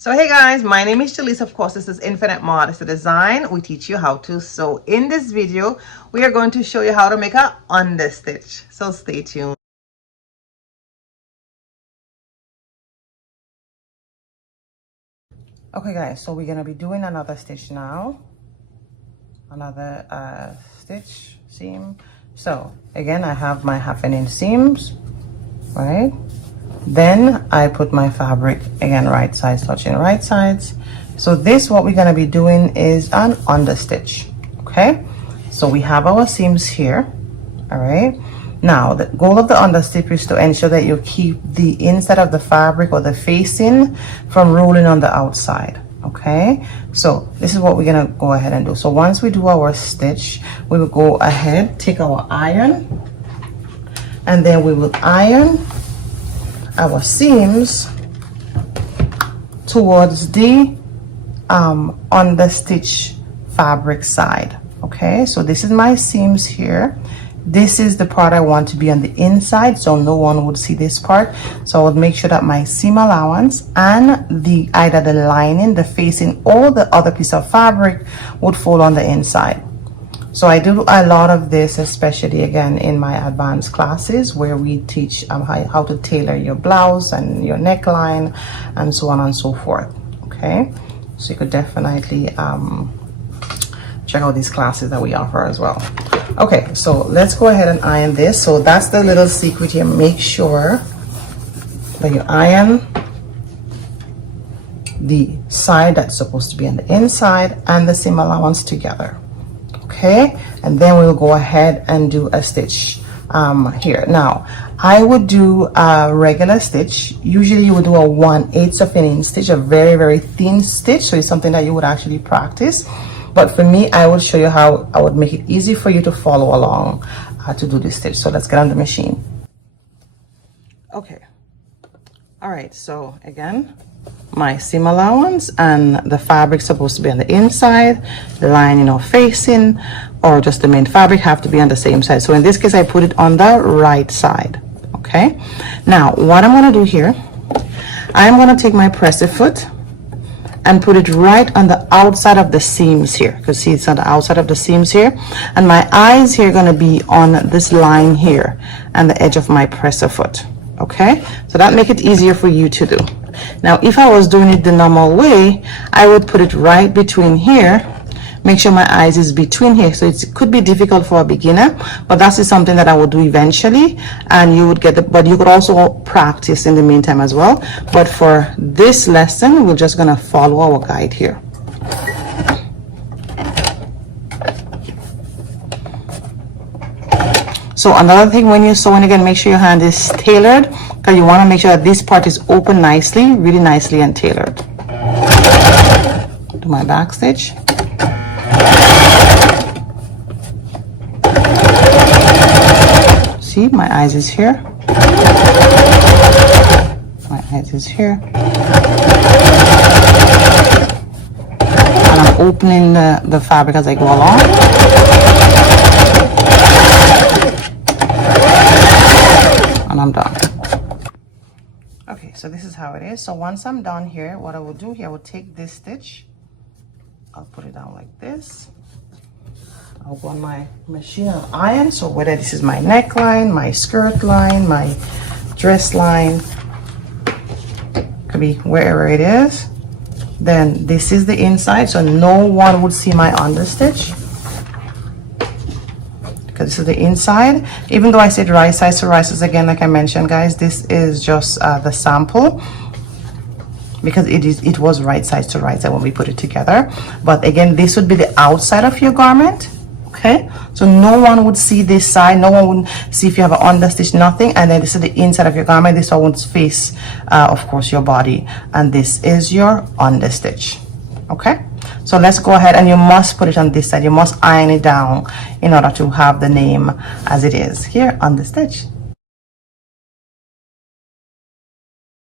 So hey guys, my name is Jalise. Of course, this is Infinite Modesty Design. We teach you how to sew. In this video, we are going to show you how to make a understitch. So stay tuned. Okay guys, so we're going to be doing another stitch now. Another stitch seam. So again, I have my 1/2 inch seams, right? Then I put my fabric again, right sides touching right sides. So this, what we're going to be doing is an understitch. Okay, so we have our seams here. All right, now the goal of the understitch is to ensure that you keep the inside of the fabric or the facing from rolling on the outside. Okay, so this is what we're going to go ahead and do. So once we do our stitch, we will go ahead, take our iron, and then we will iron our seams towards the understitch fabric side. Okay, so this is my seams here. This is the part I want to be on the inside, so no one would see this part. So I would make sure that my seam allowance and the either the lining, the facing, or the other piece of fabric would fall on the inside. So I do a lot of this, especially again in my advanced classes where we teach how to tailor your blouse and your neckline and so on and so forth. Okay, so you could definitely check out these classes that we offer as well. Okay, so let's go ahead and iron this. So that's the little secret here. Make sure that you iron the side that's supposed to be on the inside and the seam allowance together. Okay, and then we'll go ahead and do a stitch here. Now I would do a regular stitch. Usually you would do a 1/8 of an inch stitch, a very thin stitch, so it's something that you would actually practice. But for me, I will show you how I would make it easy for you to follow along to do this stitch. So let's get on the machine. Okay, all right, so again, my seam allowance and the fabric supposed to be on the inside, the lining or facing or just the main fabric have to be on the same side. So in this case, I put it on the right side. Okay, now what I'm going to do here, I'm going to take my presser foot and put it right on the outside of the seams here, because see, it's on the outside of the seams here, and my eyes here are going to be on this line here and the edge of my presser foot. Okay, so that make it easier for you to do. Now if I was doing it the normal way, I would put it right between here, make sure my eyes is between here. So it could be difficult for a beginner, but that is something that I will do eventually, and you would get it. But you could also practice in the meantime as well. But for this lesson, we're just gonna follow our guide here. So another thing, when you're sewing, again, make sure your hand is tailored, because you want to make sure that this part is open nicely, really nicely and tailored. Do my back stitch. See, my eyes is here. My eyes is here. And I'm opening the fabric as I go along. And I'm done. Okay, so this is how it is. So once I'm done here, what I will do here, I will take this stitch, I'll put it down like this. I'll go on my machine of iron. So whether this is my neckline, my skirt line, my dress line, could be wherever it is. Then this is the inside, so no one would see my understitch, because this is the inside. Even though I said right sides to right sides, again, like I mentioned, guys, this is just the sample, because it was right sides to right side when we put it together. But again, this would be the outside of your garment. Okay, so no one would see this side, no one would see if you have an understitch, nothing. And then this is the inside of your garment. This one would face of course your body, and this is your understitch. Okay, so let's go ahead, and you must put it on this side. You must iron it down in order to have the name as it is here, understitch.